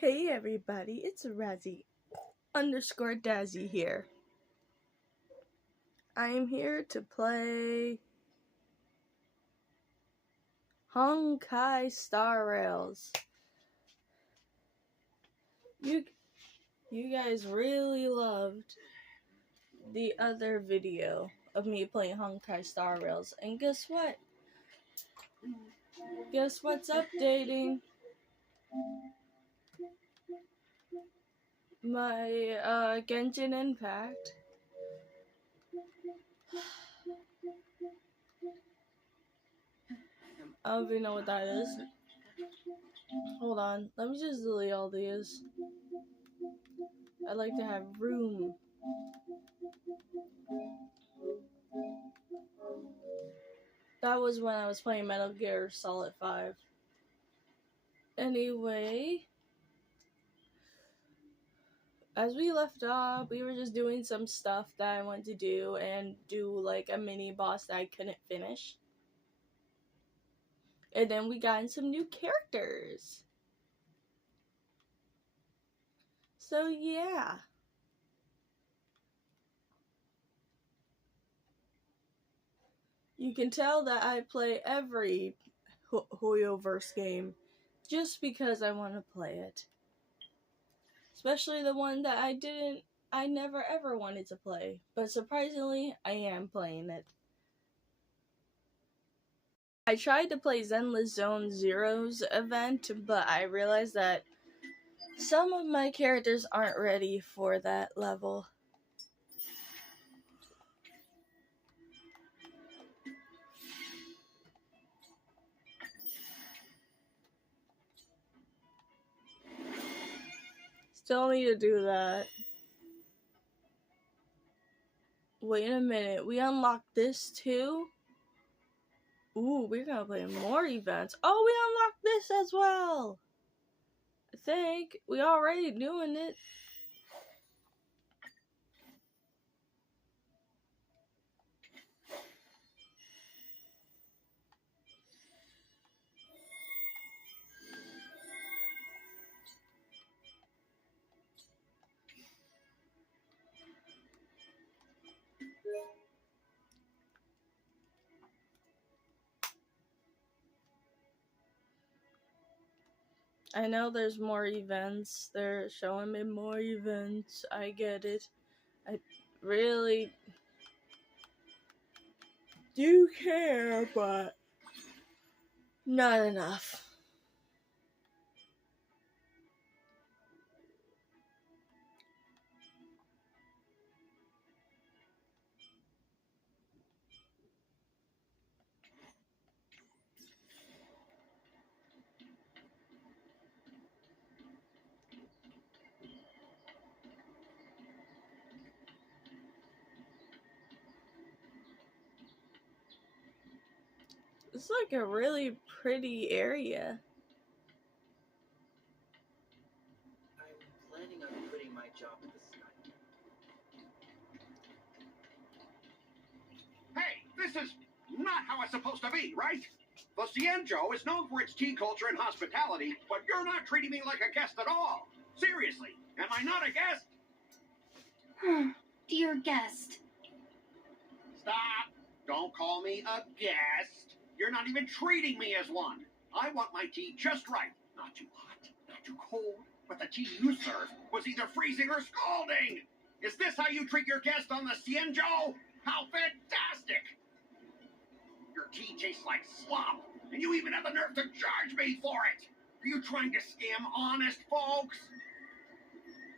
Hey everybody, it's Razzie _Dazzy here. I am here to play Honkai Star Rails. You guys really loved the other video of me playing Honkai Star Rails, and guess what? Guess what's updating? My Genshin Impact. I don't even know what that is. Hold on, let me just delete all these. I like to have room. That was when I was playing Metal Gear Solid 5. Anyway, as we left off, we were just doing some stuff that I wanted to do and do like a mini boss that I couldn't finish. And then we got in some new characters. So yeah. You can tell that I play every Hoyoverse game just because I want to play it. Especially the one that I never ever wanted to play. But surprisingly, I am playing it. I tried to play Zenless Zone Zero's event, but I realized that some of my characters aren't ready for that level. Still need to do that. Wait a minute, we unlocked this too? Ooh, we're gonna play more events. Oh, we unlocked this as well! I think we already doing it. I know there's more events. They're showing me more events. I get it. I really do care, but not enough. It's like a really pretty area. I'm planning on quitting my job at the Sky. Hey, this is not how it's supposed to be, right? The Cienjo is known for its tea culture and hospitality, but you're not treating me like a guest at all. Seriously, am I not a guest? Dear guest. Stop! Don't call me a guest. You're not even treating me as one. I want my tea just right. Not too hot, not too cold, but the tea you serve was either freezing or scalding. Is this how you treat your guest on the Cienjo? How fantastic! Your tea tastes like slop, and you even have the nerve to charge me for it. Are you trying to scam honest folks?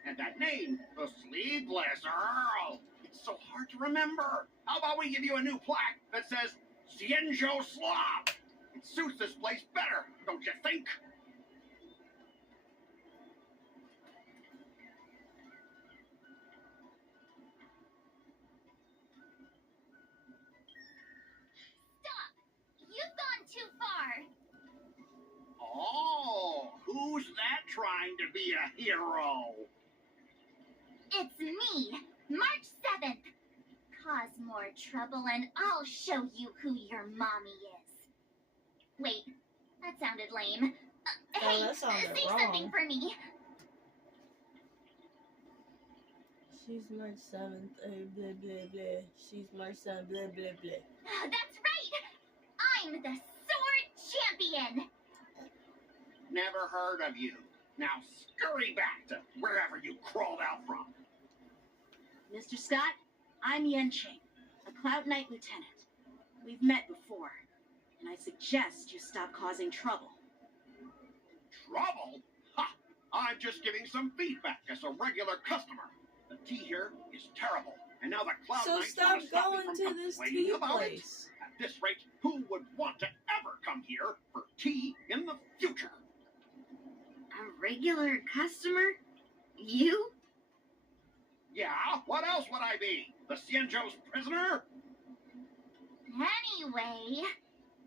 And that name, the Sleeveless Earl, it's so hard to remember. How about we give you a new plaque that says Cienjo Slop? It suits this place better, don't you think? You've gone too far. Oh, who's that trying to be a hero? It's me, March 7th. Cause more trouble and I'll show you who your mommy is. Wait, that sounded lame. Hey, that sounded say wrong. something for me. She's March 7th, blah, blah, blah. She's March 7th, blah, blah, blah. That's right! I'm the sword champion! Never heard of you. Now scurry back to wherever you crawled out from. Mr. Scott, I'm Yen Ching, a Cloud Knight lieutenant. We've met before, and I suggest you stop causing trouble. Trouble? Ha! I'm just giving some feedback as a regular customer. The tea here is terrible, and now the Cloud So Knights stop want to stop me going from to this complaining tea about place. it. At this rate, who would want to ever come here for tea in the future? A regular customer? You? Yeah, what else would I be? The Xianzhou's prisoner? Anyway,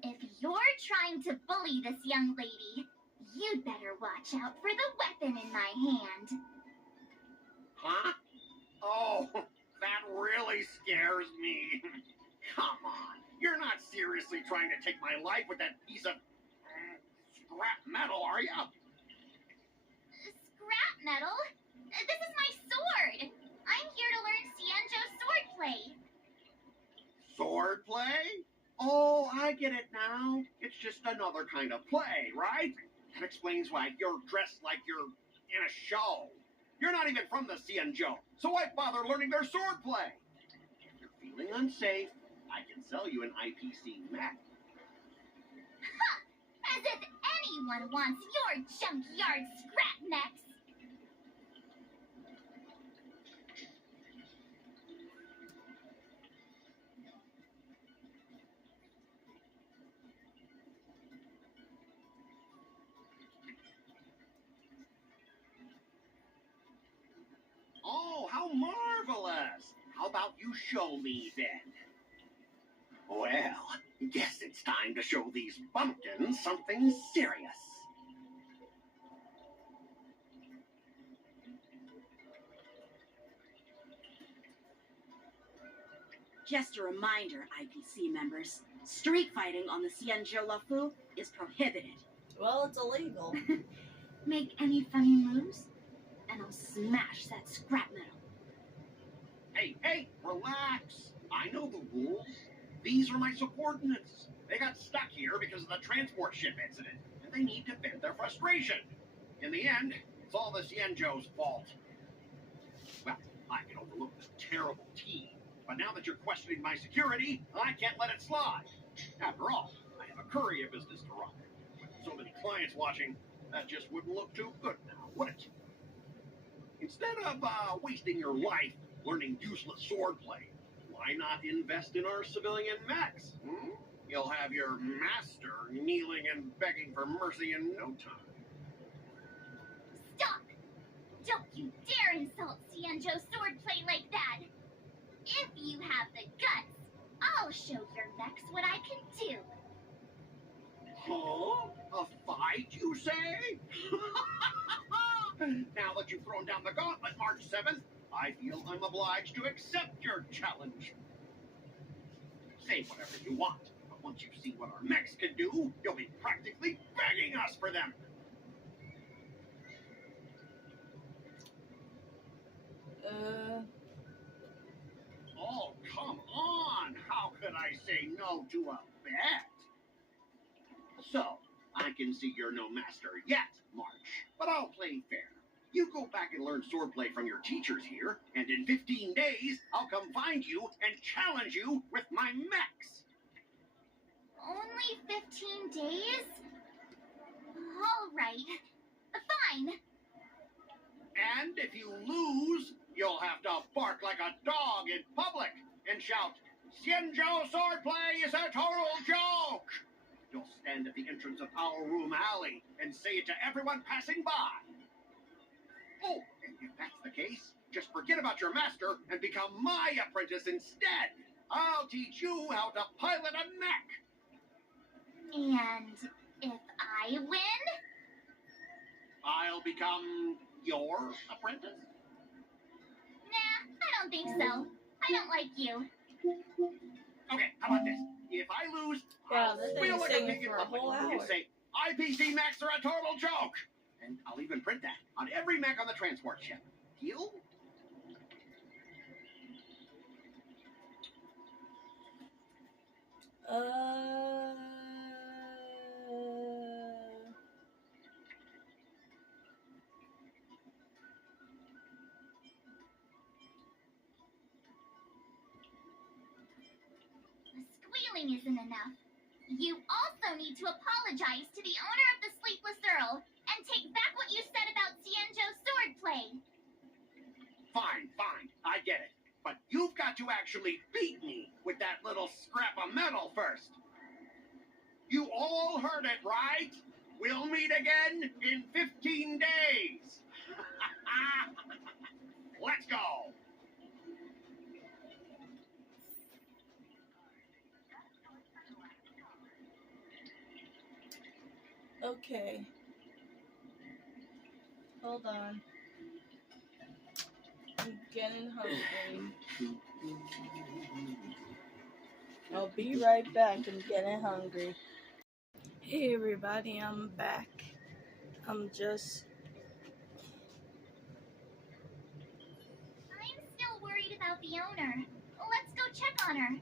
if you're trying to bully this young lady, you'd better watch out for the weapon in my hand. Huh? Oh, that really scares me. Come on, you're not seriously trying to take my life with that piece of scrap metal, are you? Scrap metal? This is my sword! I'm here to learn Xianzhou swordplay. Swordplay? Oh, I get it now. It's just another kind of play, right? That explains why you're dressed like you're in a show. You're not even from the Xianzhou, so why bother learning their swordplay? If you're feeling unsafe, I can sell you an IPC mech. As if anyone wants your junkyard scrap mechs. Oh, how marvelous! How about you show me then? Well, guess it's time to show these bumpkins something serious. Just a reminder, IPC members, street fighting on the Xianzhou Lafu is prohibited. Well, it's illegal. Make any funny moves, and I'll smash that scrap metal. Hey, relax. I know the rules. These are my subordinates. They got stuck here because of the transport ship incident, and they need to vent their frustration. In the end, it's all the Xianzhou's fault. Well, I can overlook the terrible tea, but now that you're questioning my security, I can't let it slide. After all, I have a courier business to run. With so many clients watching, that just wouldn't look too good now, would it? Instead of wasting your life learning useless swordplay, why not invest in our civilian mechs? Hmm? You'll have your master kneeling and begging for mercy in no time. Stop! Don't you dare insult Xianzhou swordplay like that! If you have the guts, I'll show your mechs what I can do. Huh? A fight, you say? Now that you've thrown down the gauntlet, March 7th, I feel I'm obliged to accept your challenge. Say whatever you want, but once you've seen what our mechs can do, you'll be practically begging us for them. Oh, come on! How could I say no to a bet? So, I can see you're no master yet, March, but I'll play fair. You go back and learn swordplay from your teachers here, and in 15 days, I'll come find you and challenge you with my mechs. Only 15 days? All right. Fine. And if you lose, you'll have to bark like a dog in public and shout, "Xianzhou swordplay is a total joke!" You'll stand at the entrance of our room alley and say it to everyone passing by. Oh, and if that's the case, just forget about your master and become my apprentice instead. I'll teach you how to pilot a mech. And if I win? I'll become your apprentice? Nah, I don't think so. I don't like you. Okay, how about this? If I lose, Wow, I'll this thing squeal is like a singing pig in for a public whole and hour. say, IPC mechs are a total joke. And I'll even print that on every mech on the transport ship. Deal? Uh, The squealing isn't enough. You also need to apologize to the owner of the Sleepless Earl and take back what you said about Xianzhou's swordplay. Fine, fine, I get it. But you've got to actually beat me with that little scrap of metal first. You all heard it, right? We'll meet again in 15 days. Let's go. okay. Hold on. I'm getting hungry. I'll be right back. I'm getting hungry. Hey everybody, I'm back. I'm still worried about the owner. Let's go check on her.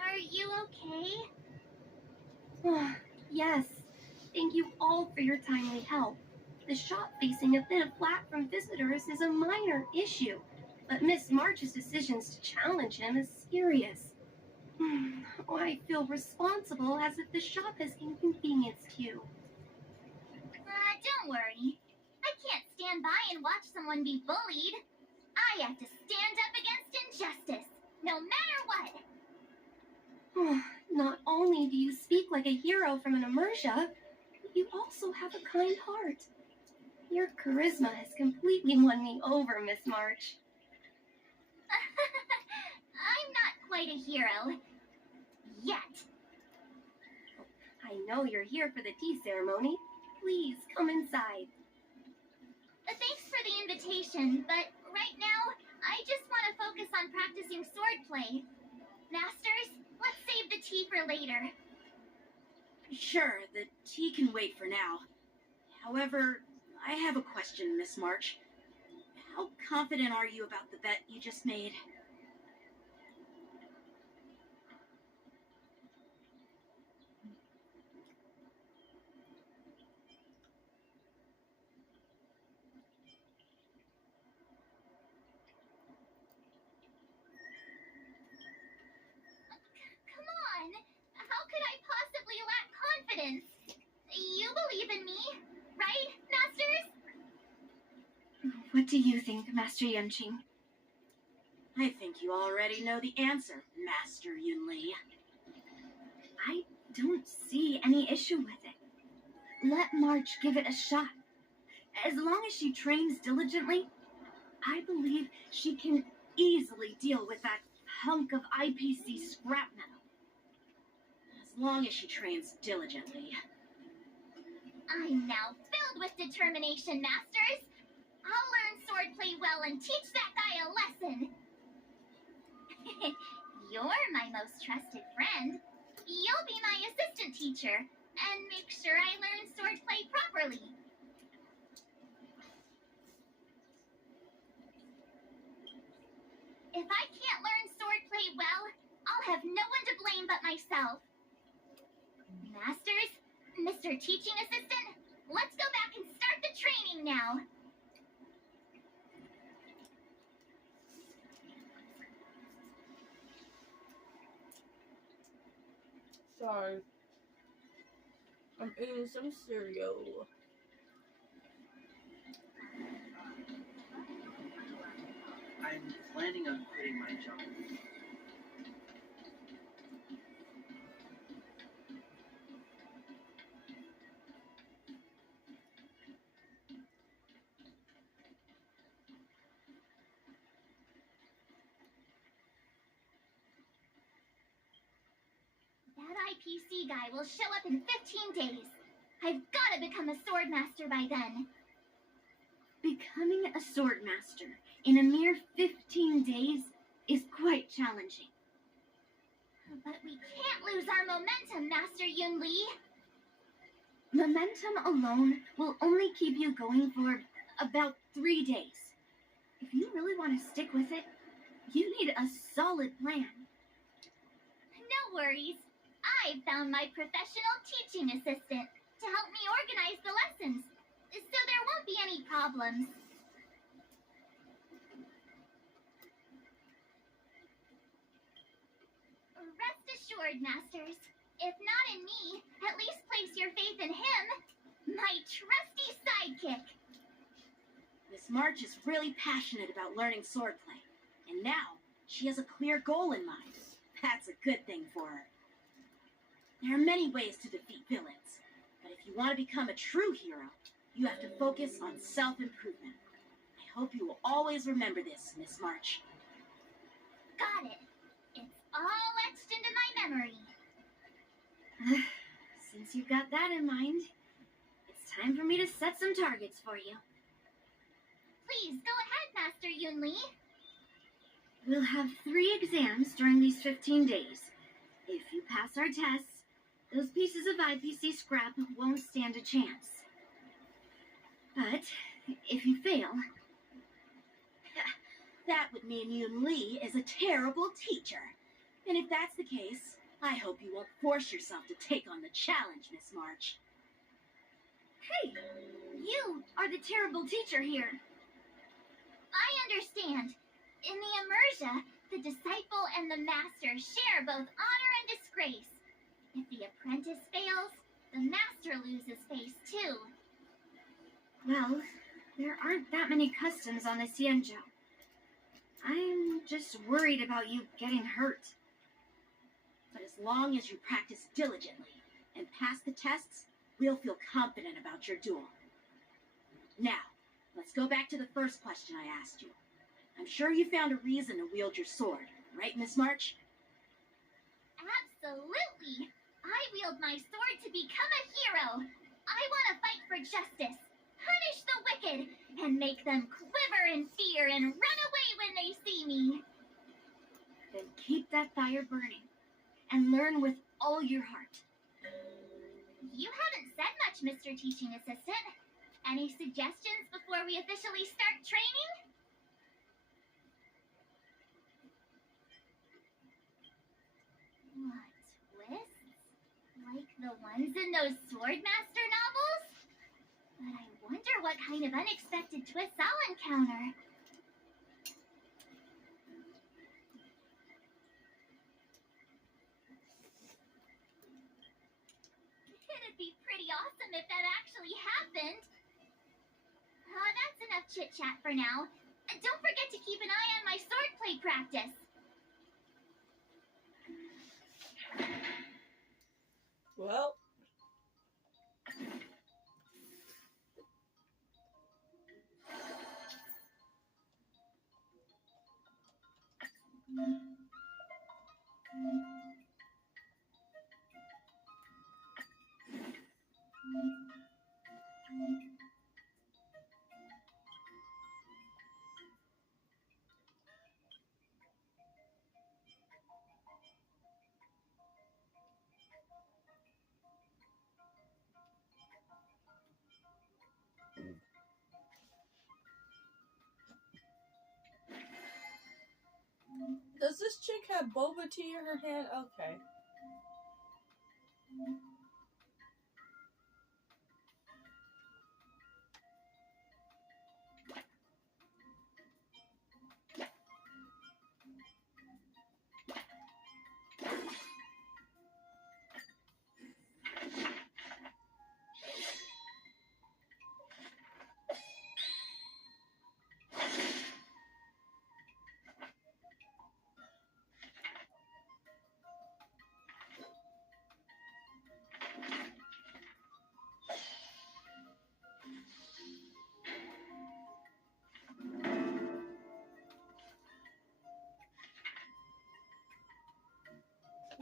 Are you okay? Yes. Thank you all for your timely help. The shop facing a bit of flack from visitors is a minor issue, but Miss March's decisions to challenge him is serious. I feel responsible as if the shop has inconvenienced you. Don't worry. I can't stand by and watch someone be bullied. I have to stand up against injustice, no matter what. Not only do you speak like a hero from an immersia, but you also have a kind heart. Your charisma has completely won me over, Miss March. I'm not quite a hero. Yet. I know you're here for the tea ceremony. Please come inside. Thanks for the invitation, but right now, I just want to focus on practicing swordplay. Masters, let's save the tea for later. Sure, the tea can wait for now. However, I have a question, Miss March. How confident are you about the bet you just made? Come on! How could I possibly lack confidence? You believe in me, right, Masters? What do you think, Master Yanqing? I think you already know the answer, Master Yunli. I don't see any issue with it. Let March give it a shot. As long as she trains diligently, I believe she can easily deal with that hunk of IPC scrap metal. As long as she trains diligently. I'm now filled with determination, Masters. I'll learn swordplay well and teach that guy a lesson. You're my most trusted friend. You'll be my assistant teacher and make sure I learn swordplay properly. If I can't learn swordplay well, I'll have no one to blame but myself. Masters, Mr. Teaching Assistant, let's go back and start the training now. sorry. I'm eating some cereal. I'm planning on quitting my job. That IPC guy will show up in 15 days. I've got to become a swordmaster by then. Becoming a swordmaster in a mere 15 days is quite challenging. But we can't lose our momentum, Master Yunli. Momentum alone will only keep you going for about 3 days. If you really want to stick with it, You need a solid plan. No worries. I found my professional teaching assistant to help me organize the lessons, so there won't be any problems. Rest assured, Masters. If not in me, at least place your faith in him, my trusty sidekick. Miss March is really passionate about learning swordplay, and now she has a clear goal in mind. That's a good thing for her. There are many ways to defeat villains, but if you want to become a true hero, you have to focus on self-improvement. I hope you will always remember this, Miss March. Got it. It's all etched into my memory. Since you've got that in mind, it's time for me to set some targets for you. Please, go ahead, Master Yunli. We'll have 3 exams during these 15 days. If you pass our tests, those pieces of IPC scrap won't stand a chance. But if you fail... That would mean Yoon Lee is a terrible teacher. And if that's the case, I hope you won't force yourself to take on the challenge, Miss March. Hey, you are the terrible teacher here. I understand. In the Immersia, the disciple and the master share both honor and disgrace. If the apprentice fails, the master loses face too. Well, there aren't that many customs on the Xianzhou. I'm just worried about you getting hurt. But as long as you practice diligently and pass the tests, we'll feel confident about your duel. Now, let's go back to the first question I asked you. I'm sure you found a reason to wield your sword, right, Miss March? Absolutely. I wield my sword to become a hero. I want to fight for justice, punish the wicked, and make them quiver in fear and run away when they see me. Then keep that fire burning and learn with all your heart. You haven't said much, Mr. Teaching Assistant. Any suggestions before we officially start training? What, twists? Like the ones in those Swordmaster novels? But I wonder what kind of unexpected twists I'll encounter. It'd be pretty awesome if that actually happened. That's enough chit-chat for now. Don't forget to keep an eye on my swordplay practice. Well, does this chick have boba tea in her hand? Okay.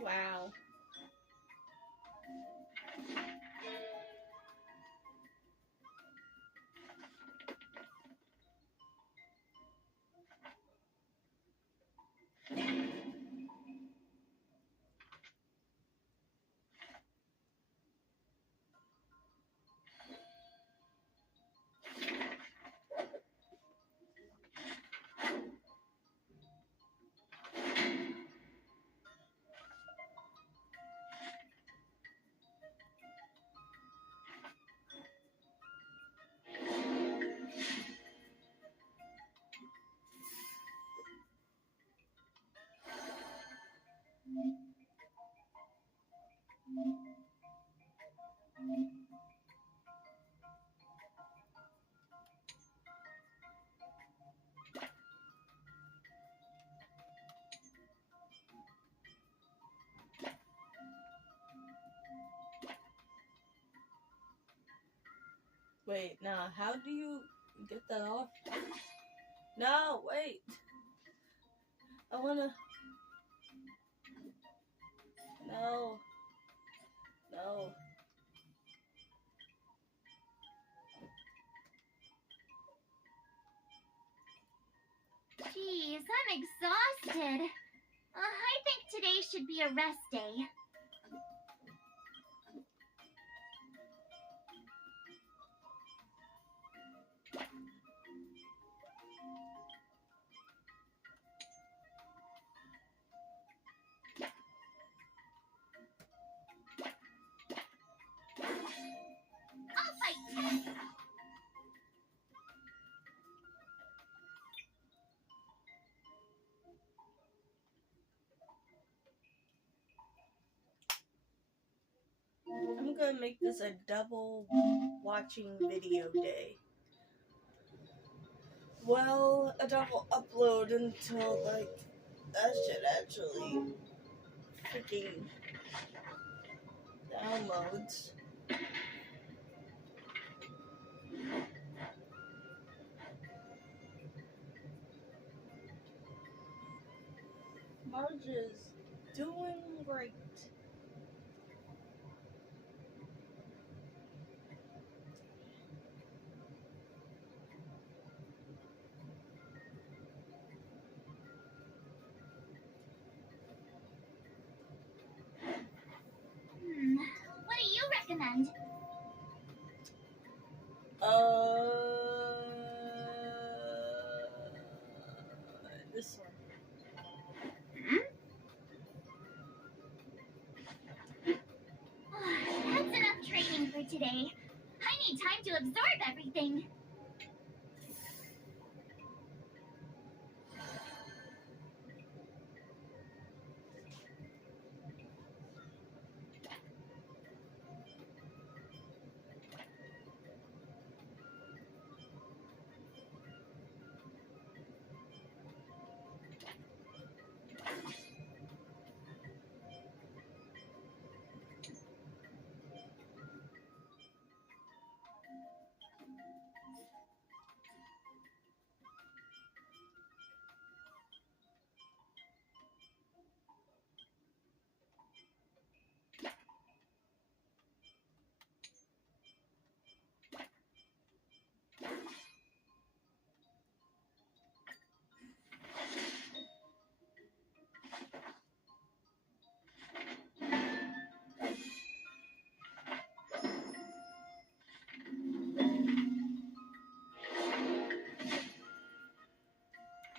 Wow. Wait, now, how do you get that off? No, wait. I wanna... No. No. Jeez, I'm exhausted. I think today should be a rest day. I'll fight. I'm gonna make this a double watching video day. Well, a double upload until, like, that shit actually freaking downloads. Marge is doing great. What do you recommend? This one. That's enough training for today. I need time to absorb everything.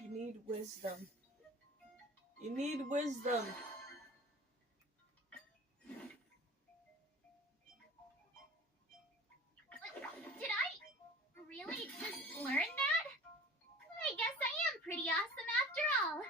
You need wisdom. You need wisdom. Did I really just learn that? I guess I am pretty awesome after all.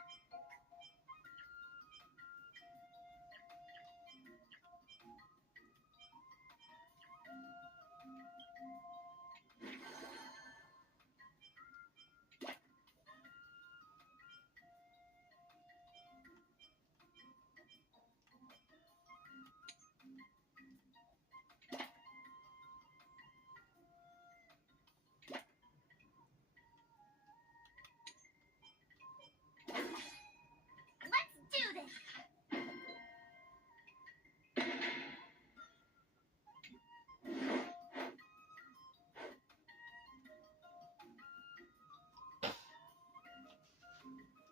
Let's do this.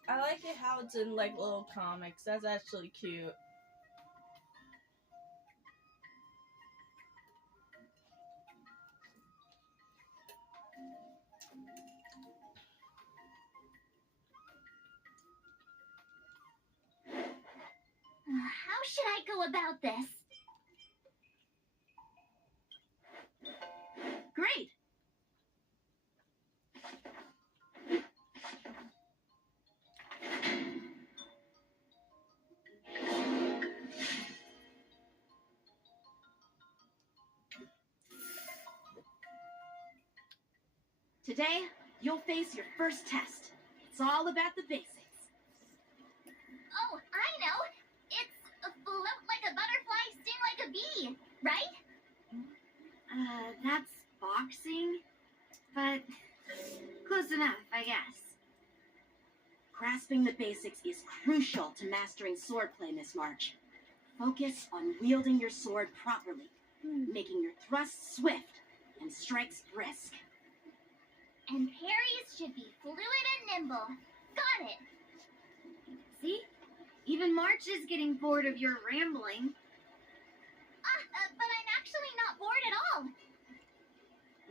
I like it how it's in, like, little comics. That's actually cute. How should I go about this? Great! Today, you'll face your first test. It's all about the basics. Oh, I know. It's float like a butterfly, sting like a bee, right? That's boxing, but close enough, I guess. Grasping the basics is crucial to mastering swordplay, Miss March. Focus on wielding your sword properly, making your thrusts swift and strikes brisk. And parries should be fluid and nimble. Got it. See? Even March is getting bored of your rambling. But I'm actually not bored at all.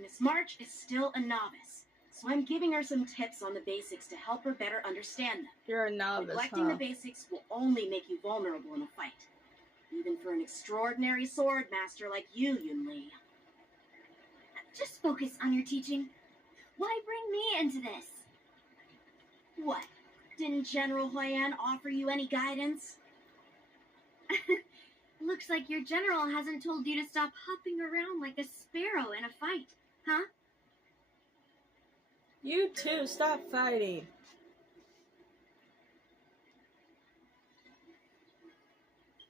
Miss March is still a novice, so I'm giving her some tips on the basics to help her better understand them. You're a novice, Neglecting the basics will only make you vulnerable in a fight. Even for an extraordinary sword master like you, Yunli. Just focus on your teaching. Why bring me into this? What? Didn't General Huayan offer you any guidance? Looks like your general hasn't told you to stop hopping around like a sparrow in a fight, huh? You two, stop fighting.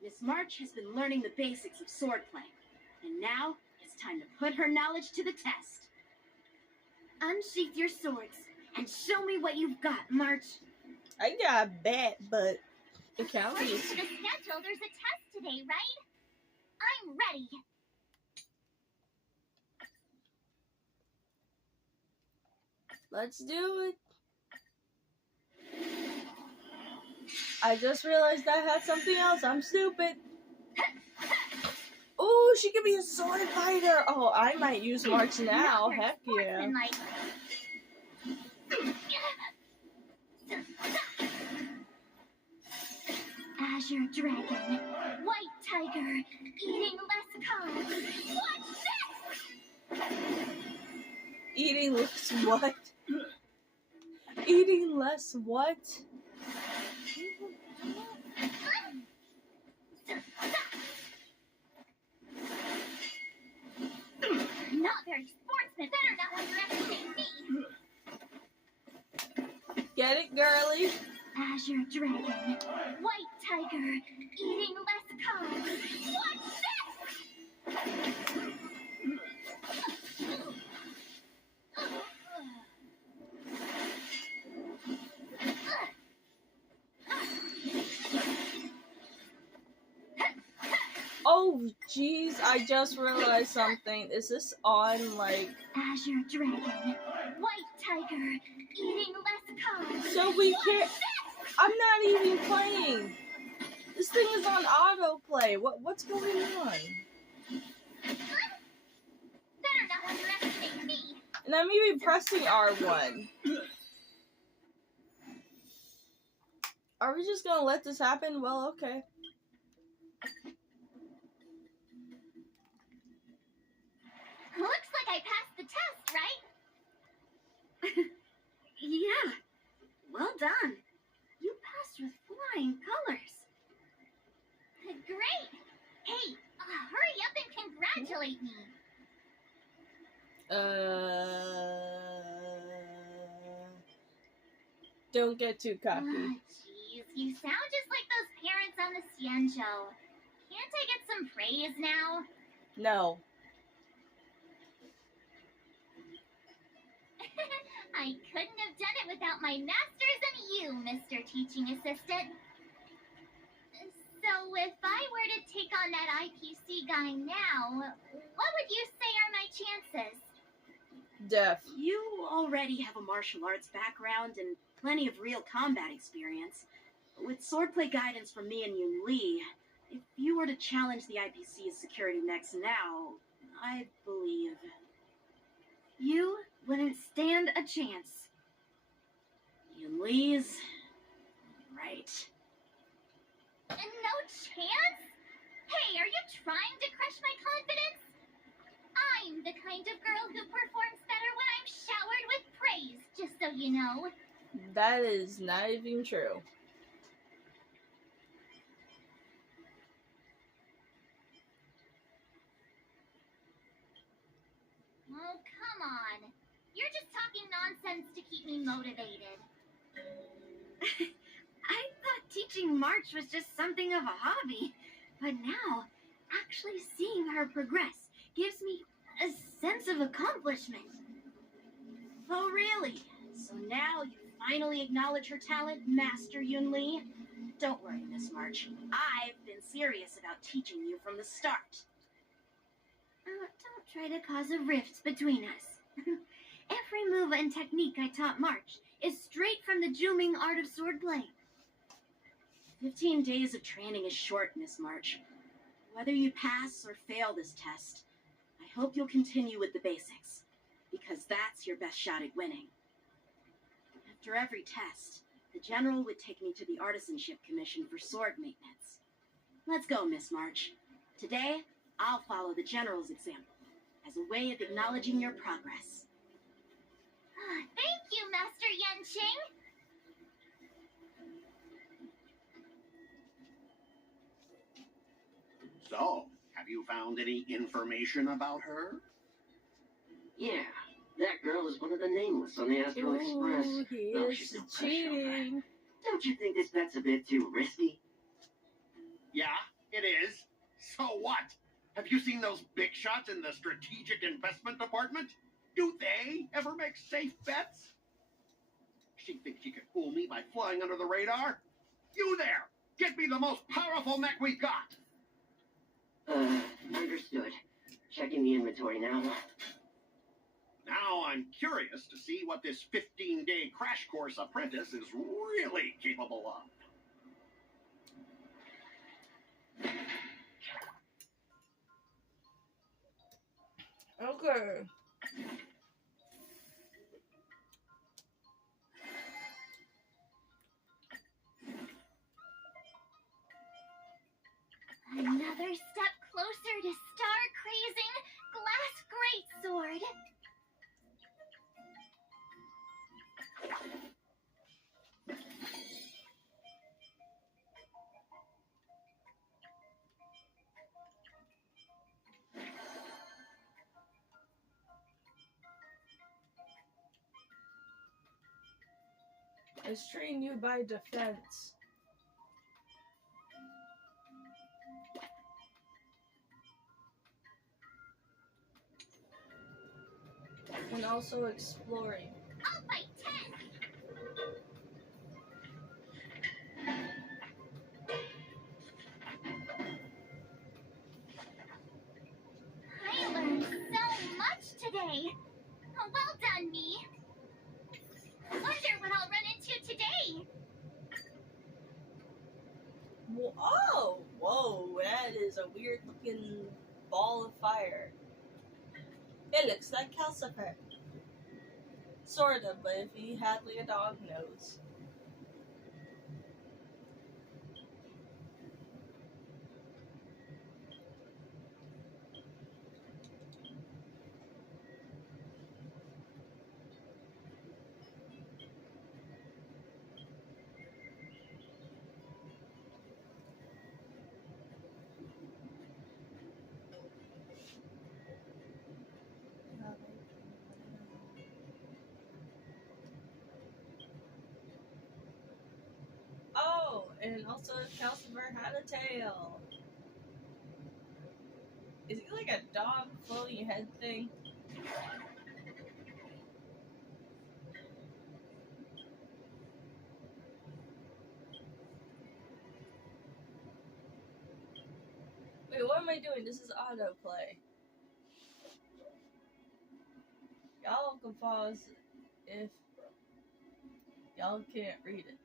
Miss March has been learning the basics of swordplay, and now it's time to put her knowledge to the test. Unsheath your swords and show me what you've got, March. I got a bet, but the county According is... to the schedule, there's a test today, right? I'm ready. Let's do it. I just realized I had something else. I'm stupid. Oh, she could be a sword fighter. Oh, I might use March now. Not very Heck yeah. sportsmanlike. Azure Dragon, White Tiger, eating less carbs. What's this? Eating less what? Eating less what? Not very sportsman. Better not underestimate me. Get it, girly? Azure Dragon, White Tiger, eating less carbs. What's this? Oh, jeez, I just realized something. Is this on, like... Azure Dragon, White Tiger, eating less carbs. So we can't... I'm not even playing. This thing is on autoplay. What's going on? Better not underestimate me. And I'm even pressing R1. Are we just gonna let this happen? Well, okay. Looks like I passed the test, right? Yeah. Well done. You passed with flying colors. Great. Hey, hurry up and congratulate me. Don't get too cocky. Jeez, you sound just like those parents on the Xian show. Can't I get some praise now? No. I couldn't have done it without my masters and you, Mr. Teaching Assistant. So if I were to take on that IPC guy now, what would you say are my chances? Deaf. You already have a martial arts background and plenty of real combat experience. With swordplay guidance from me and Yunli, if you were to challenge the IPC's security mechs now, I believe... You wouldn't stand a chance. Yunli's... right. No chance? Hey, are you trying to crush my confidence? I'm the kind of girl who performs better when I'm showered with praise, just so you know. That is not even true. Oh, come on. You're just talking sense to keep me motivated. I thought teaching March was just something of a hobby, but now, actually seeing her progress gives me a sense of accomplishment. Oh, really? So now you finally acknowledge her talent, Master Yunli? Don't worry, Miss March. I've been serious about teaching you from the start. Don't try to cause a rift between us. Every move and technique I taught March is straight from the Juming art of swordplay. 15 days of training is short, Miss March. Whether you pass or fail this test, I hope you'll continue with the basics, because that's your best shot at winning. After every test, the General would take me to the Artisanship Commission for sword maintenance. Let's go, Miss March. Today, I'll follow the General's example as a way of acknowledging your progress. Thank you, Master Yanqing. So, have you found any information about her? Yeah, that girl is one of the nameless on the Astral Express. Ooh, he Oh, is she's no pushover. cheating. Don't you think this bet's a bit too risky? Yeah, it is. So what? Have you seen those big shots in the Strategic Investment Department? Do they ever make safe bets? She thinks she can fool me by flying under the radar? You there! Get me the most powerful mech we got! Understood. Checking the inventory now. Now I'm curious to see what this 15-day crash course apprentice is really capable of. Okay. Another step closer to star-crazing glass greatsword. Let's train you by defense. And also exploring. I'll fight 10. I learned so much today. Well done, me. Wonder what I'll run into today. Oh, whoa, that is a weird looking ball of fire. It looks like calcifer. Sort of, but if he had like a dog nose. Oh, and also Calcifer had a tail. Is he like a dog floating head thing? Wait, what am I doing? This is autoplay. Y'all can pause if y'all can't read it.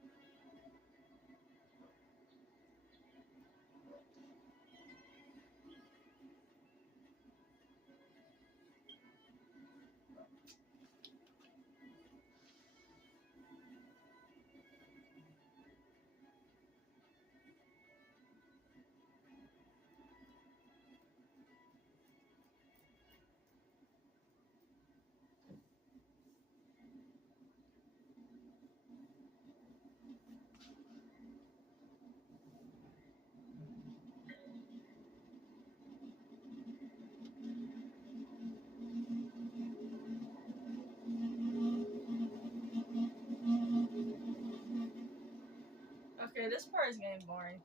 This part is getting boring.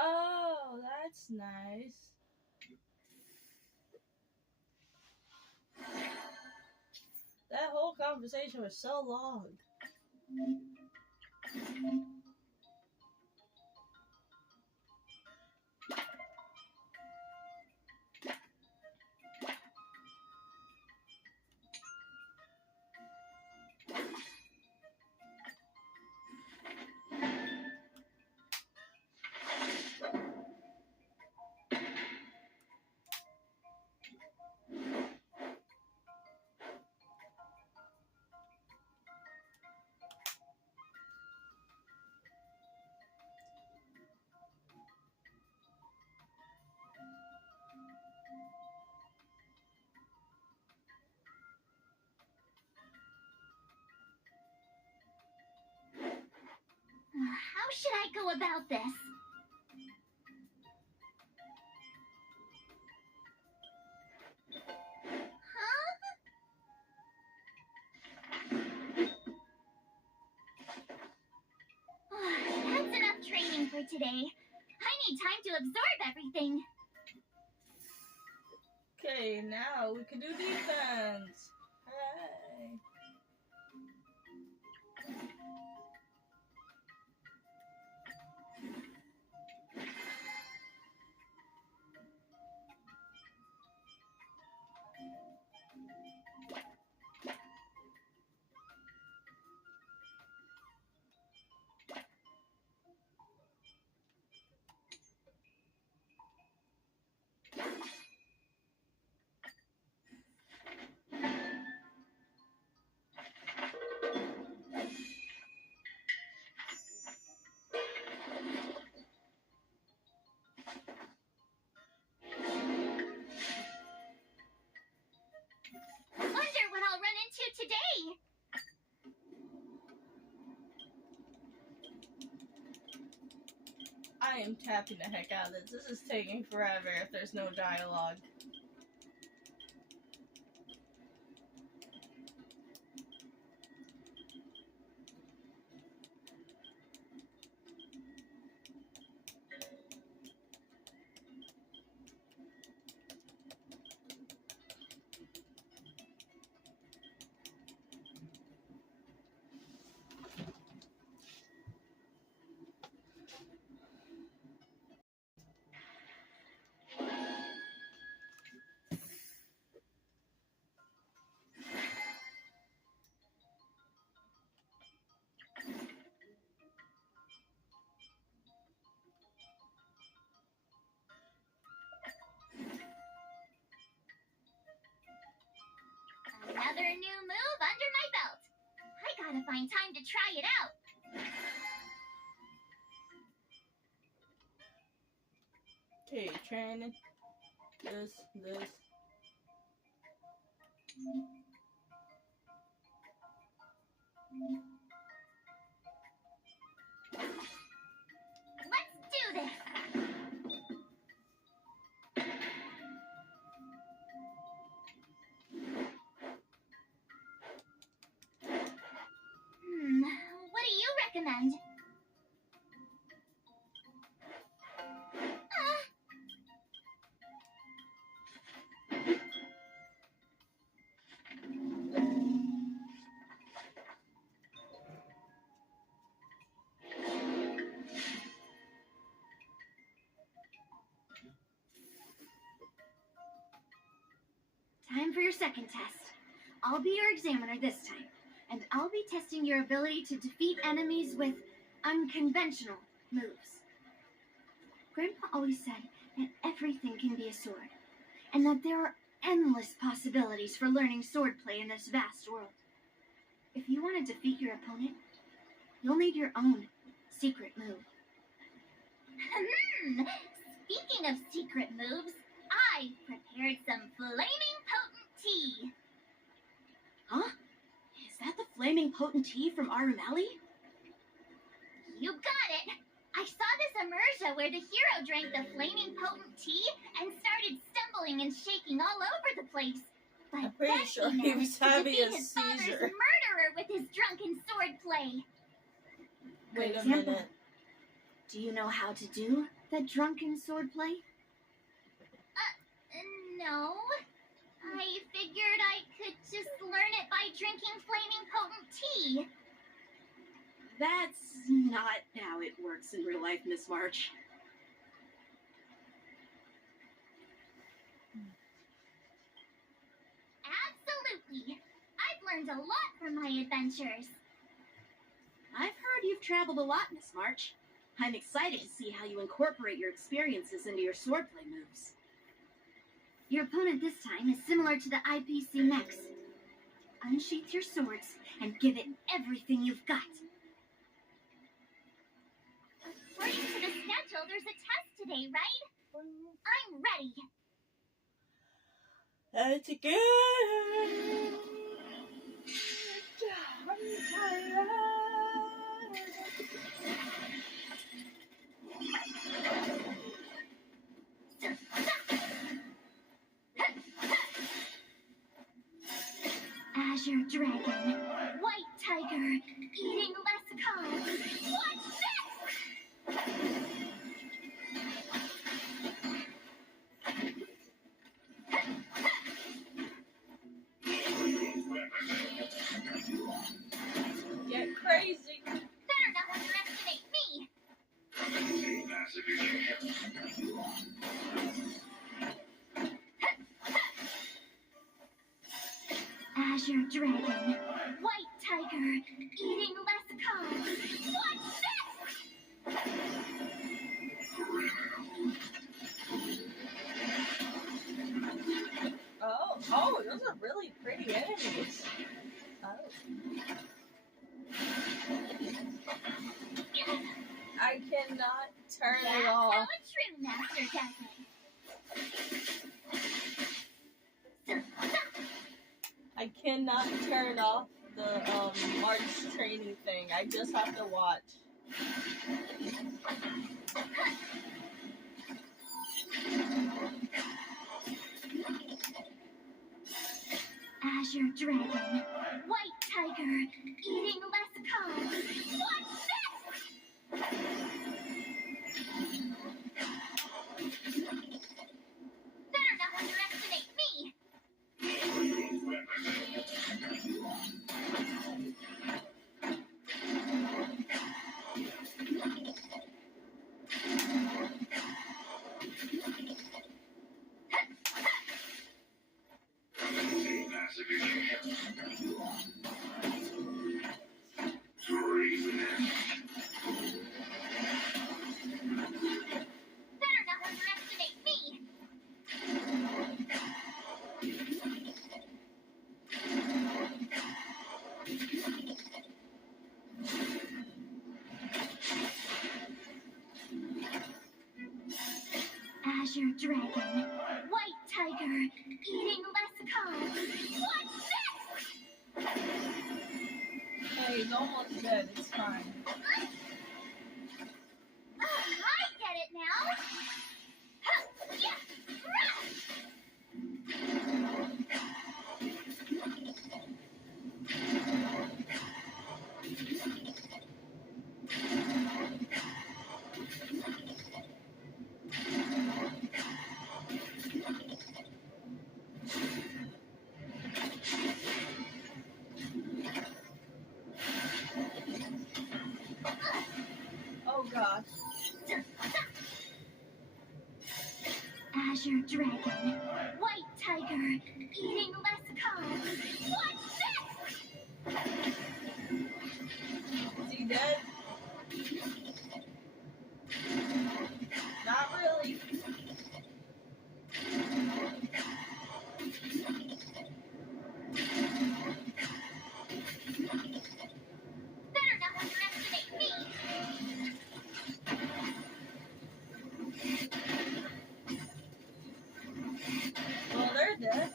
Oh, that's nice. That whole conversation was so long. How should I go about this? Huh? That's enough training for today. I need time to absorb everything. Okay, now we can do defense. Hey. Wonder what I'll run into today. I am tapping the heck out of this. This is taking forever if there's no dialogue. Another new move under my belt. I gotta find time to try it out. Okay, training. This. Let's do this. What do you recommend? Time for your second test. I'll be your examiner this time, and I'll be testing your ability to defeat enemies with unconventional moves. Grandpa always said that everything can be a sword, and that there are endless possibilities for learning swordplay in this vast world. If you want to defeat your opponent, you'll need your own secret move. Speaking of secret moves, I prepared some flaming potent tea. Huh? Is that the flaming potent tea from Aramali? You got it. I saw this immersia where the hero drank the flaming potent tea and started stumbling and shaking all over the place. But I'm pretty that sure ain't he enough was to having defeat a his father's seizure. murderer with his drunken swordplay. Wait Good a example. minute. Do you know how to do the drunken swordplay? No. I figured I could just learn it by drinking flaming potent tea. That's not how it works in real life, Miss March. Absolutely. I've learned a lot from my adventures. I've heard you've traveled a lot, Miss March. I'm excited to see how you incorporate your experiences into your swordplay moves. Your opponent this time is similar to the IPC Max. Unsheath your swords and give it everything you've got. According to the schedule, there's a test today, right? I'm ready. That's good. Azure Dragon, White Tiger, eating less carbs. What's this? Get crazy. Better not underestimate me. Azure Dragon, White Tiger, eating less carbs. What's this? Oh, those are really pretty enemies. Oh. I cannot turn That's it how off. a true master does it. I cannot turn off the March training thing. I just have to watch. Azure Dragon, White Tiger, eating less carbs. What's this? Better not underestimate me. Better not underestimate me. Azure Dragon, White Tiger, eating less carbs. What's this? Hey, he's almost dead. It's fine. I get it now. Huh, yeah, rah! Oh gosh. Azure Dragon, White Tiger, eating less carbs. What's this? Is he dead? Not really. Better not underestimate me. Well, they're dead.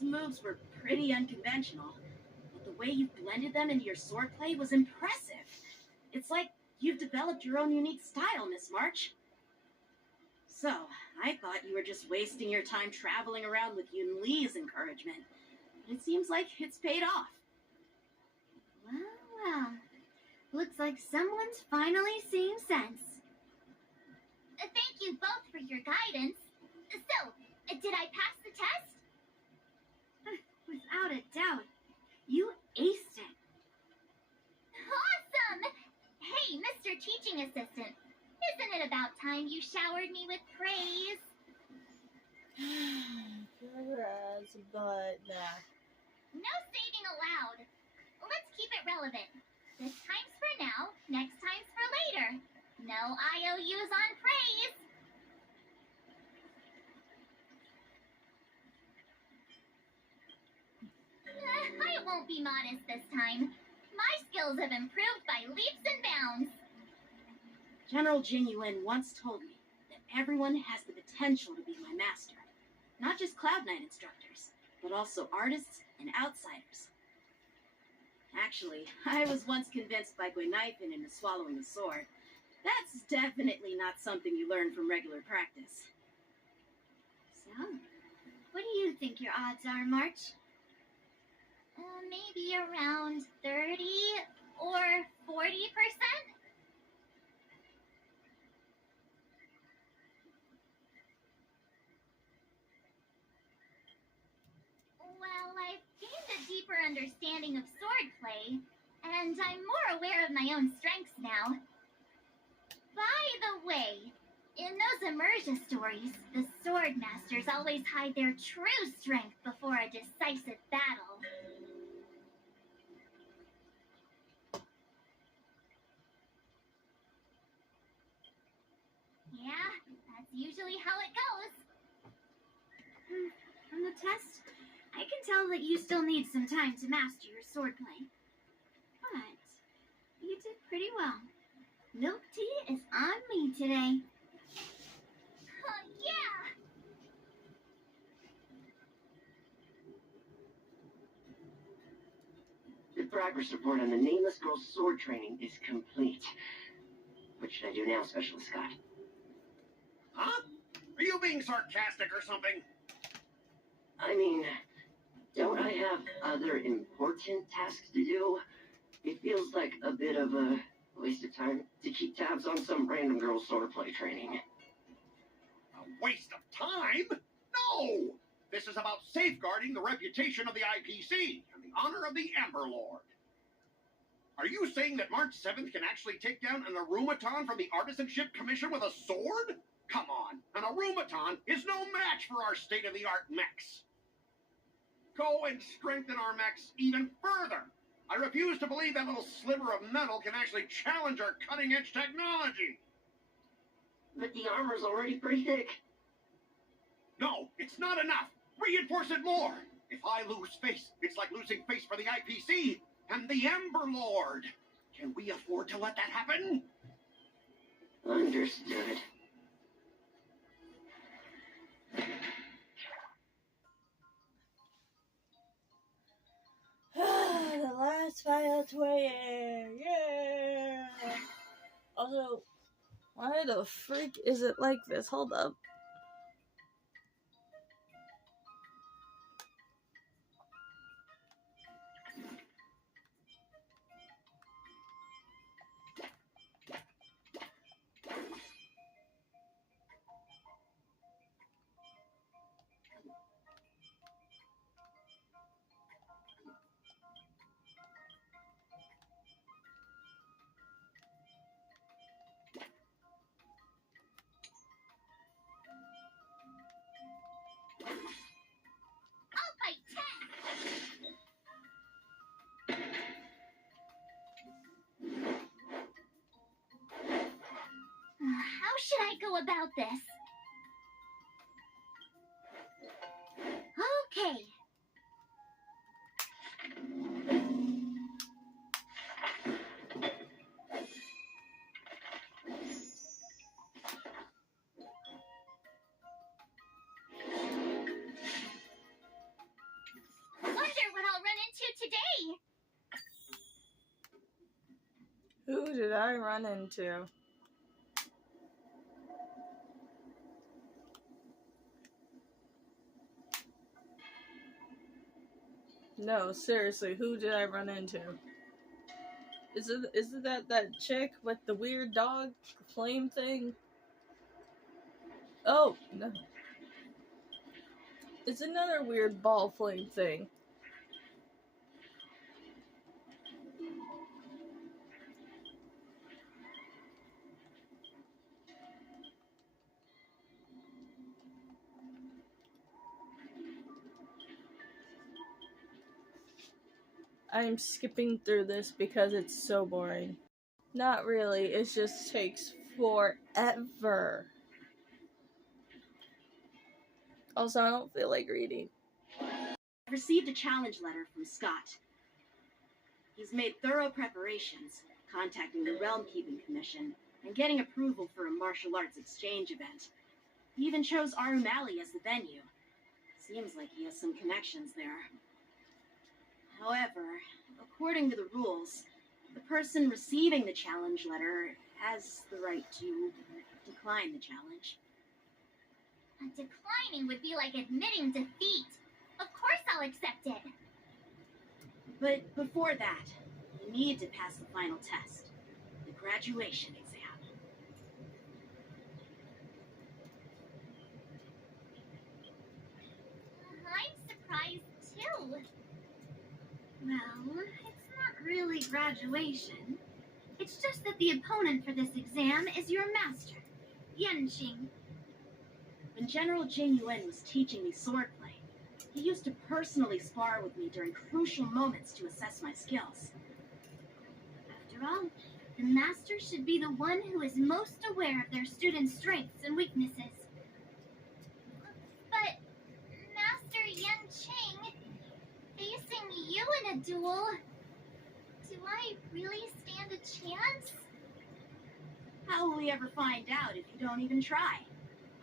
March's moves were pretty unconventional, but the way you've blended them into your swordplay was impressive. It's like you've developed your own unique style, Miss March. So, I thought you were just wasting your time traveling around with Yun Li's encouragement, but it seems like it's paid off. Well, looks like someone's finally seeing sense. Thank you both for your guidance. So, did I pass the test? Without a doubt, you aced it. Awesome! Hey, Mr. Teaching Assistant, isn't it about time you showered me with praise? Congrats, but nah. No saving allowed. Let's keep it relevant. This time's for now, next time's for later. No IOUs on praise. I won't be modest this time. My skills have improved by leaps and bounds. General Jinyuan once told me that everyone has the potential to be my master. Not just Cloud Knight instructors, but also artists and outsiders. Actually, I was once convinced by Guinaifen into swallowing the sword. That's definitely not something you learn from regular practice. So, what do you think your odds are, March? Maybe around 30 or 40%? Well, I've gained a deeper understanding of swordplay, and I'm more aware of my own strengths now. By the way, in those immersion stories, the sword masters always hide their true strength before a decisive battle. Yeah, that's usually how it goes. From the test, I can tell that you still need some time to master your swordplay. But you did pretty well. Milk tea is on me today. Yeah! The progress report on the Nameless Girl's sword training is complete. What should I do now, Specialist Scott? Huh? Are you being sarcastic or something? I mean, don't I have other important tasks to do? It feels like a bit of a waste of time to keep tabs on some random girl's swordplay training. A waste of time? No! This is about safeguarding the reputation of the IPC and the honor of the Amber Lord. Are you saying that March 7th can actually take down an Arumaton from the Artisanship Commission with a sword? Come on, an Arumaton is no match for our state-of-the-art mechs. Go and strengthen our mechs even further. I refuse to believe that little sliver of metal can actually challenge our cutting-edge technology. But the armor's already pretty thick. No, it's not enough. Reinforce it more. If I lose face, it's like losing face for the IPC and the Ember Lord. Can we afford to let that happen? Understood. The last Pilot's Way. Yeah! Also, why the freak is it like this? Hold up. I'll fight 10! How should I go about this? Okay. did I run into? No, seriously, who did I run into? Is it that chick with the weird dog flame thing? Oh, no. It's another weird ball flame thing. I'm skipping through this because it's so boring. Not really, it just takes forever. Also, I don't feel like reading. I've received a challenge letter from Scott. He's made thorough preparations, contacting the Realm Keeping Commission and getting approval for a martial arts exchange event. He even chose Arumali as the venue. Seems like he has some connections there. However, according to the rules, the person receiving the challenge letter has the right to decline the challenge. Declining would be like admitting defeat. Of course I'll accept it. But before that, you need to pass the final test, the graduation exam. I'm surprised too. Well, it's not really graduation. It's just that the opponent for this exam is your master, Yenqing. When General Jing Yuan was teaching me swordplay, he used to personally spar with me during crucial moments to assess my skills. After all, the master should be the one who is most aware of their students' strengths and weaknesses. But, Master Yenqing, facing you in a duel, do I really stand a chance? How will we ever find out if you don't even try?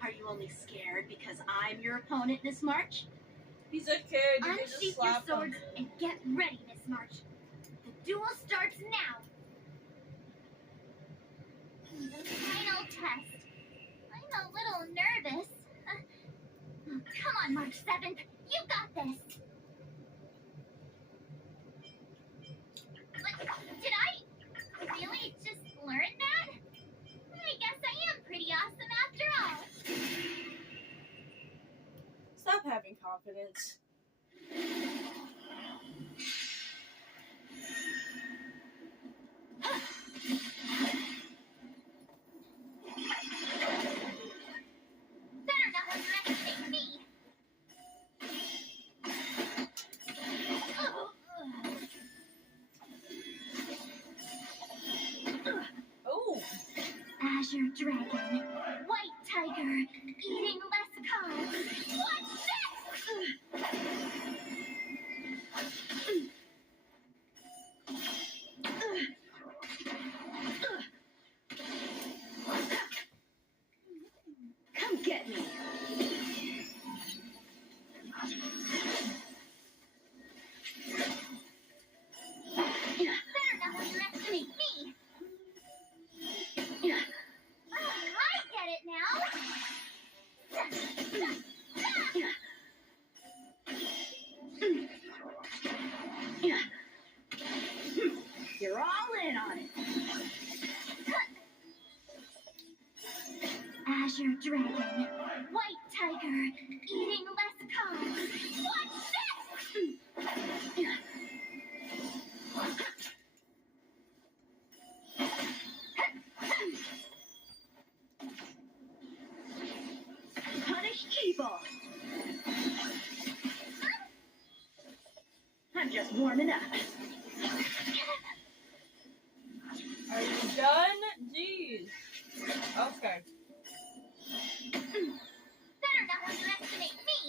Are you only scared because I'm your opponent, Miss March? He's a kid, you can just Unsheath your slap him. swords and get ready, Miss March. The duel starts now. The final test. I'm a little nervous. Come on, March 7th. You got this. Did I really just learn that? I guess I am pretty awesome after all. Stop having confidence. Better not underestimate me. Oh! Azure Dragon, White Tiger, eating less carbs. What's this? Come get me! Better not underestimate me. I get it now. You're all in on it. Azure Dragon, White Tiger, eating less carbs. What's this? Punish evil! I'm just warming up. Are you done? Jeez. Okay. Better not underestimate me.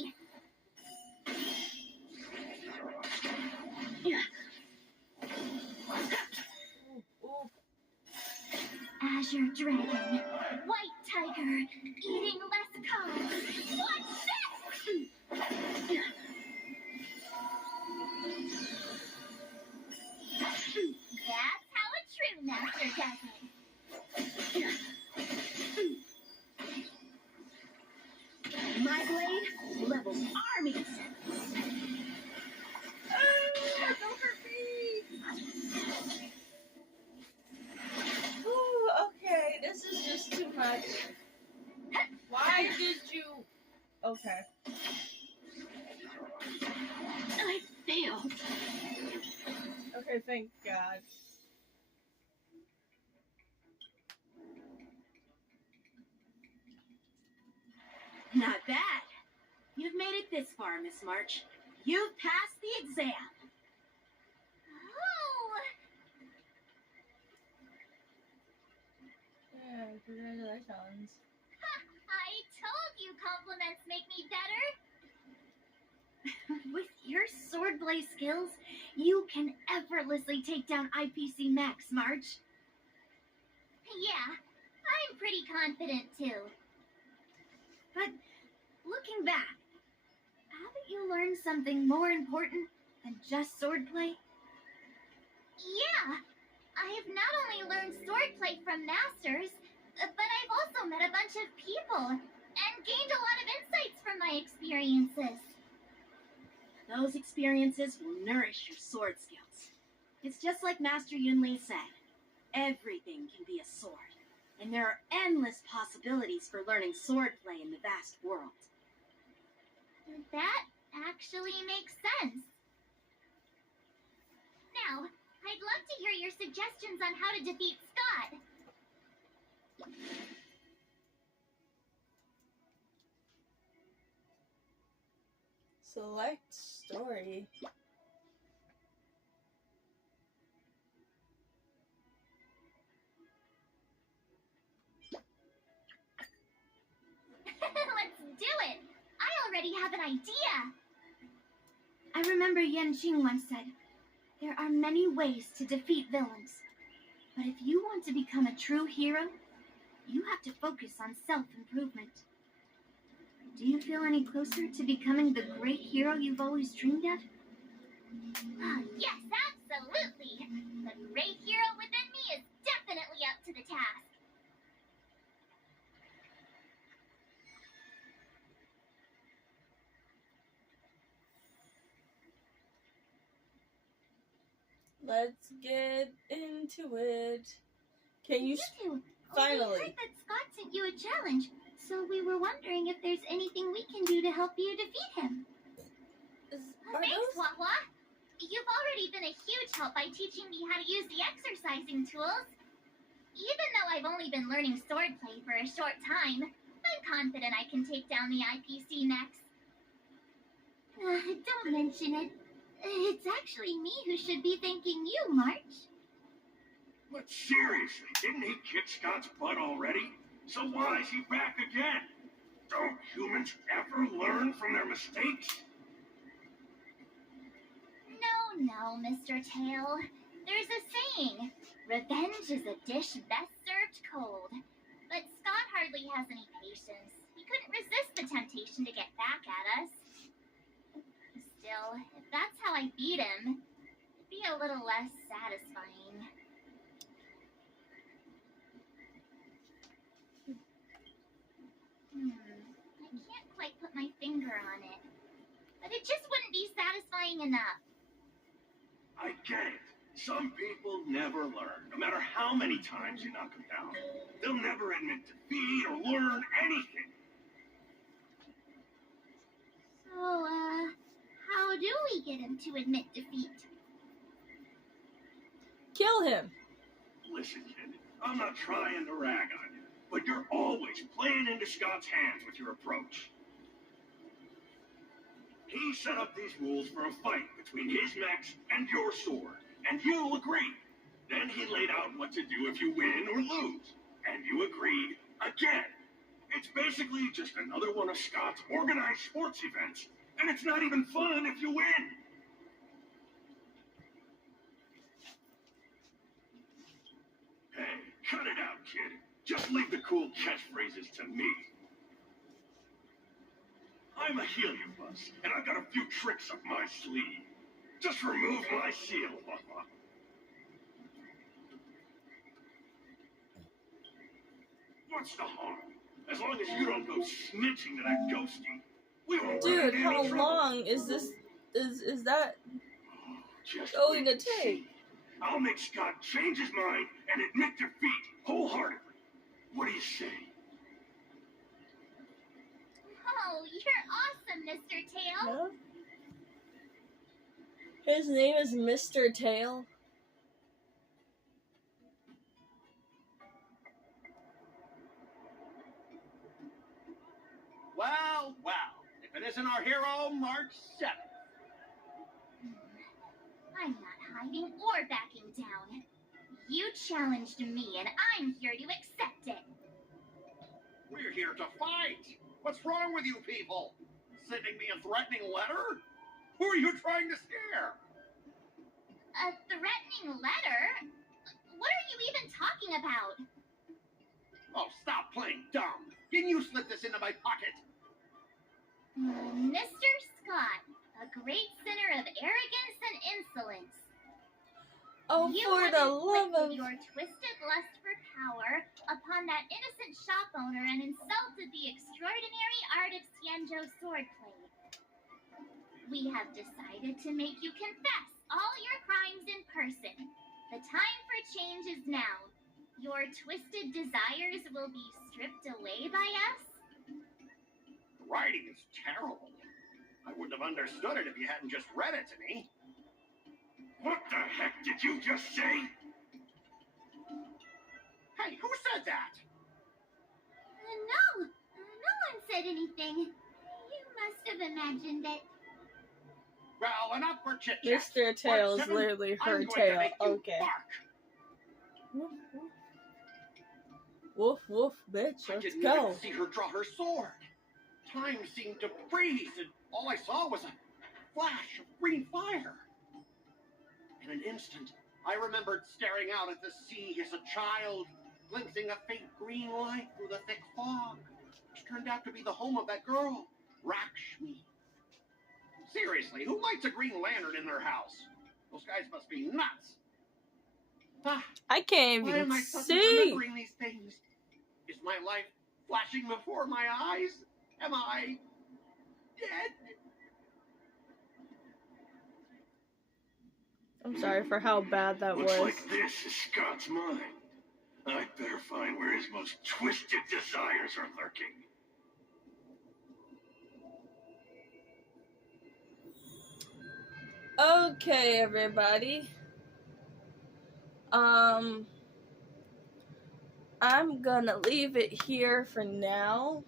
Ooh. Azure Dragon, White Tiger, eating less carbs. What's this? That's how a true master does it. Thank God. Not bad. You've made it this far, Miss March. You've passed the exam. Oh! Yeah, congratulations. I told you compliments make me better. With your swordplay skills, you can effortlessly take down IPC Max, March. Yeah, I'm pretty confident too. But looking back, haven't you learned something more important than just swordplay? Yeah, I have not only learned swordplay from masters, but I've also met a bunch of people and gained a lot of insights from my experiences. Those experiences will nourish your sword skills. It's just like Master Yunli said. Everything can be a sword, and there are endless possibilities for learning swordplay in the vast world. That actually makes sense. Now, I'd love to hear your suggestions on how to defeat Scott. Select story. Let's do it. I already have an idea. I remember Yan Qing once said, there are many ways to defeat villains. But if you want to become a true hero, you have to focus on self-improvement. Do you feel any closer to becoming the great hero you've always dreamed of? Yes, absolutely. The great hero within me is definitely up to the task. Let's get into it. Can you two. finally? We heard that Scott sent you a challenge, so we were wondering if there's anything we can do to help you defeat him. Thanks, Wahwa. You've already been a huge help by teaching me how to use the exercising tools. Even though I've only been learning swordplay for a short time, I'm confident I can take down the IPC next. Don't mention it. It's actually me who should be thanking you, March. But seriously, didn't he kick Scott's butt already? So why is he back again? Don't humans ever learn from their mistakes? No, Mr. Tail. There's a saying, revenge is a dish best served cold. But Scott hardly has any patience. He couldn't resist the temptation to get back at us. Still, if that's how I beat him, it'd be a little less satisfying. I can't quite put my finger on it. But it just wouldn't be satisfying enough. I get it. Some people never learn, no matter how many times you knock them down. They'll never admit defeat or learn anything. So, how do we get him to admit defeat? Kill him. Listen, kid, I'm not trying to rag on you, but you're always playing into Scott's hands with your approach. He set up these rules for a fight between his mechs and your sword, and you'll agree. Then he laid out what to do if you win or lose, and you agreed again. It's basically just another one of Scott's organized sports events, and it's not even fun if you win. Hey, cut it out, kid. Just leave the cool catchphrases to me. I'm a heliobus, and I've got a few tricks up my sleeve. Just remove my seal. What's the harm? As long as you don't go snitching to that ghosty, we won't run Dude, into how any trouble. long is this? Is that Just going to wait and see. take? I'll make Scott change his mind and admit defeat wholeheartedly. What do you say? Oh, you're awesome, Mr. Tail. No? His name is Mr. Tail. isn't our hero, March 7th. I'm not hiding or backing down. You challenged me, and I'm here to accept it. We're here to fight. What's wrong with you people? Sending me a threatening letter? Who are you trying to scare? A threatening letter? What are you even talking about? Oh, stop playing dumb. Didn't you slip this into my pocket? Mr. Scott, a great sinner of arrogance and insolence. Oh, You for have the love of... inflicted your twisted lust for power upon that innocent shop owner and insulted the extraordinary art of Xianzhou swordplay. We have decided to make you confess all your crimes in person. The time for change is now. Your twisted desires will be stripped away by us. The writing is terrible. I wouldn't have understood it if you hadn't just read it to me. What the heck did you just say? Hey, who said that? No one said anything. You must have imagined it. Well, enough for chit-chat. Mr. Tail is March 7th, literally I'm her going to tail. make you Okay. bark. Woof, woof, bitch. I Let's didn't go. even see her draw her sword. Time seemed to freeze, and all I saw was a flash of green fire. In an instant, I remembered staring out at the sea as a child, glimpsing a faint green light through the thick fog, which turned out to be the home of that girl, Rakshmi. Seriously, who lights a green lantern in their house? Those guys must be nuts. I can't Why even am I suddenly see. remembering these things? Is my life flashing before my eyes? Am I dead? I'm sorry for how bad that Looks was. like this is Scott's mind. I'd better find where his most twisted desires are lurking. Okay, everybody. I'm gonna leave it here for now.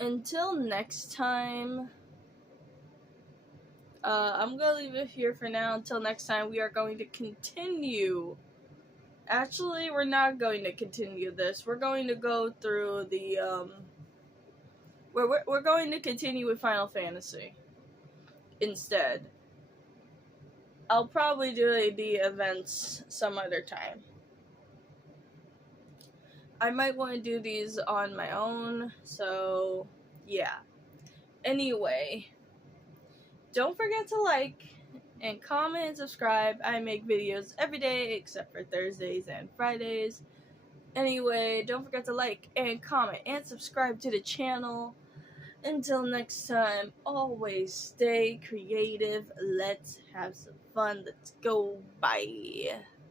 Until next time, I'm gonna leave it here for now. Until next time, we are going to continue. Actually, we're not going to continue this. We're going to go through the, we're going to continue with Final Fantasy instead. I'll probably do the events some other time. I might want to do these on my own, so yeah. Anyway, don't forget to like and comment and subscribe. I make videos every day except for Thursdays and Fridays. Anyway, don't forget to like and comment and subscribe to the channel. Until next time, always stay creative. Let's have some fun. Let's go. Bye.